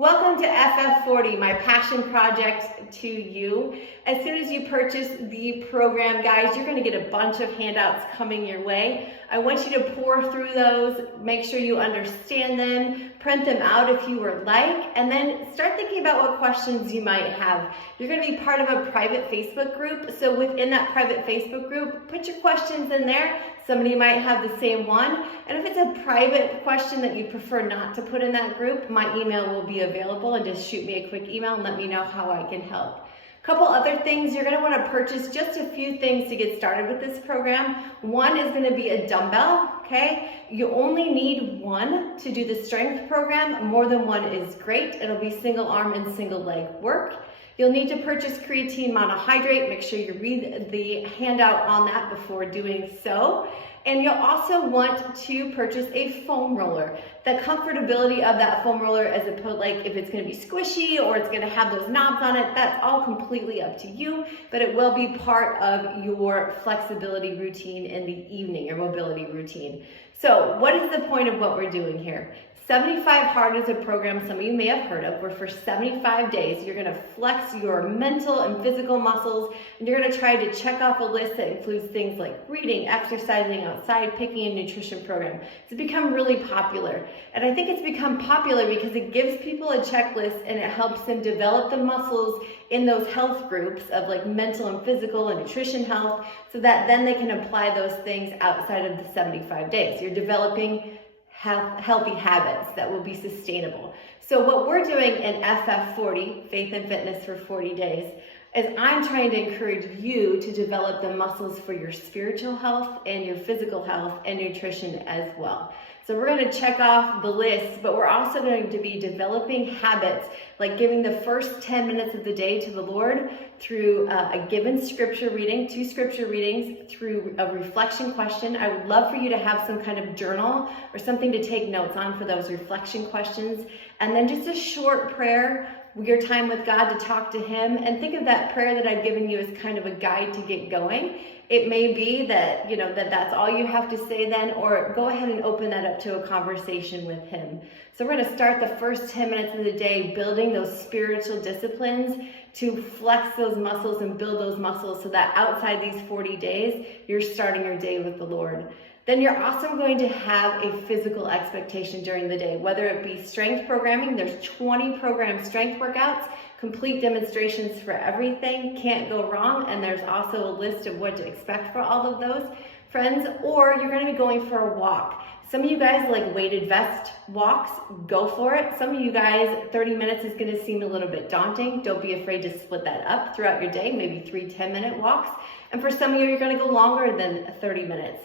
Welcome to FF40, my passion project to you. As soon as you purchase the program, guys, you're going to get a bunch of handouts coming your way. I want you to pour through those, make sure you understand them, print them out if you would like, and then start thinking about what questions you might have. You're going to be part of a private Facebook group, so within that private Facebook group, put your questions in there. Somebody might have the same one, and if it's a private question that you prefer not to put in that group, my email will be available, and just shoot me a quick email and let me know how I can help. A couple other things, you're going to want to purchase just a few things to get started with this program. One is going to be a dumbbell, okay? You only need one to do the strength program. More than one is great. It'll be single arm and single leg work. You'll need to purchase creatine monohydrate. Make sure you read the handout on that before doing so. And you'll also want to purchase a foam roller. The comfortability of that foam roller, as opposed, like if it's going to be squishy or it's going to have those knobs on it, that's all completely up to you, but it will be part of your flexibility routine in the evening, your mobility routine. So what is the point of what we're doing here? 75 Hard is a program some of you may have heard of, where for 75 days you're going to flex your mental and physical muscles, and you're going to try to check off a list that includes things like reading, exercising outside, picking a nutrition program. It's become really popular, and I think it's become popular because it gives people a checklist and it helps them develop the muscles in those health groups of like mental and physical and nutrition health, so that then they can apply those things outside of the 75 days. You're developing healthy habits that will be sustainable. So what we're doing in FF40, Faith and Fitness for 40 days, is I'm trying to encourage you to develop the muscles for your spiritual health and your physical health and nutrition as well. So we're going to check off the list, but we're also going to be developing habits, like giving the first 10 minutes of the day to the Lord through a given scripture reading, 2 scripture readings, through a reflection question. I would love for you to have some kind of journal or something to take notes on for those reflection questions. And then just a short prayer, your time with God to talk to Him. And think of that prayer that I've given you as kind of a guide to get going. It may be that, that's all you have to say then, or go ahead and open that up to a conversation with Him. So we're going to start the first 10 minutes of the day building those spiritual disciplines to flex those muscles and build those muscles, so that outside these 40 days, you're starting your day with the Lord. Then you're also going to have a physical expectation during the day, whether it be strength programming. There's 20 programmed strength workouts, complete demonstrations for everything, can't go wrong, and there's also a list of what to expect for all of those, friends. Or you're going to be going for a walk. Some of you guys like weighted vest walks, go for it. Some of you guys, 30 minutes is going to seem a little bit daunting. Don't be afraid to split that up throughout your day, maybe 3 10-minute walks. And for some of you, you're going to go longer than 30 minutes.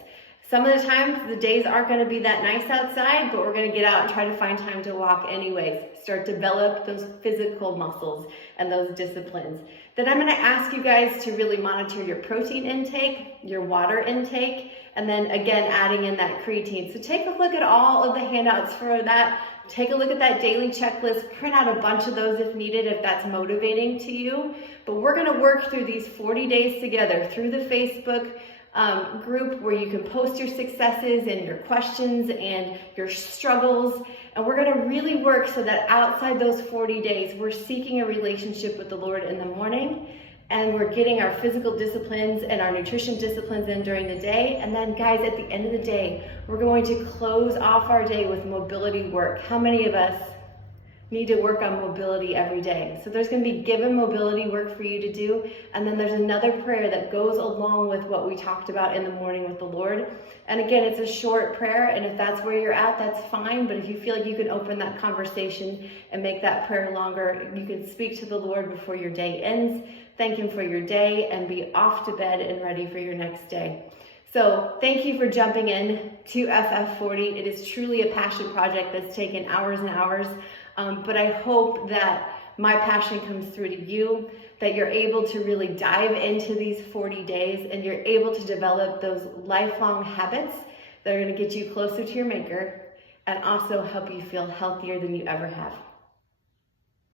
Some of the times, the days aren't going to be that nice outside, but we're going to get out and try to find time to walk anyways. Start to develop those physical muscles and those disciplines. Then I'm going to ask you guys to really monitor your protein intake, your water intake, and then again, adding in that creatine. So take a look at all of the handouts for that. Take a look at that daily checklist. Print out a bunch of those if needed, if that's motivating to you. But we're going to work through these 40 days together through the Facebook group, where you can post your successes and your questions and your struggles. And we're going to really work so that outside those 40 days, we're seeking a relationship with the Lord in the morning, and we're getting our physical disciplines and our nutrition disciplines in during the day. And then guys, at the end of the day, we're going to close off our day with mobility work. How many of us need to work on mobility every day? So there's going to be given mobility work for you to do, and then there's another prayer that goes along with what we talked about in the morning with the Lord. And again, it's a short prayer, and if that's where you're at, that's fine. But if you feel like you can open that conversation and make that prayer longer, you can speak to the Lord before your day ends, thank Him for your day, and be off to bed and ready for your next day. So thank you for jumping in to FF40. It is truly a passion project that's taken hours and hours. But I hope that my passion comes through to you, that you're able to really dive into these 40 days and you're able to develop those lifelong habits that are going to get you closer to your Maker and also help you feel healthier than you ever have.